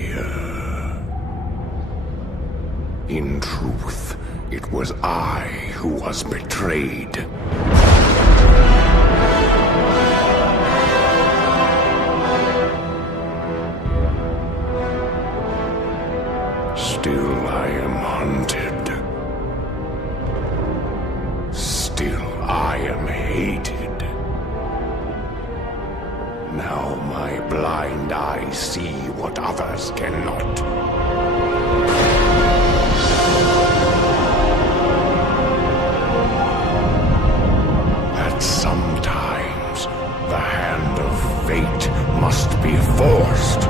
betrayer. In truth, it was I who was betrayed. Still I am hunted. Still I am hated. Now my blind eyes see what others cannot. That sometimes the hand of fate must be forced.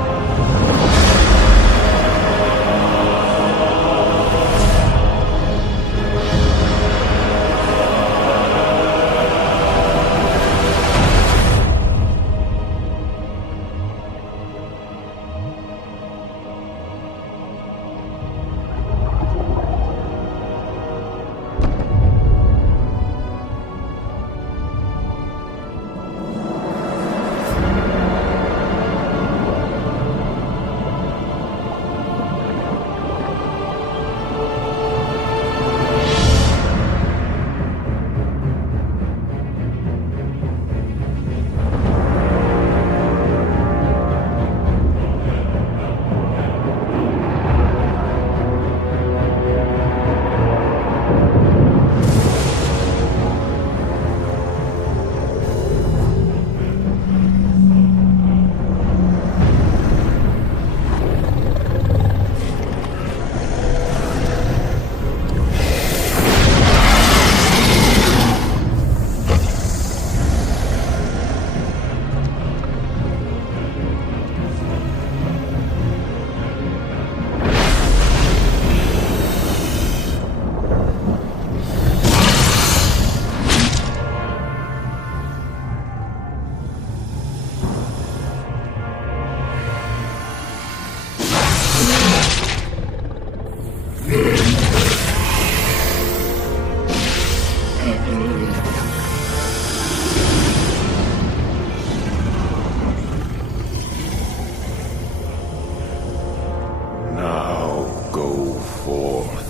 Go forth.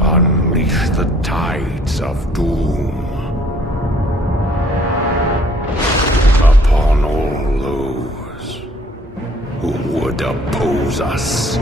Unleash the tides of doom upon all those who would oppose us.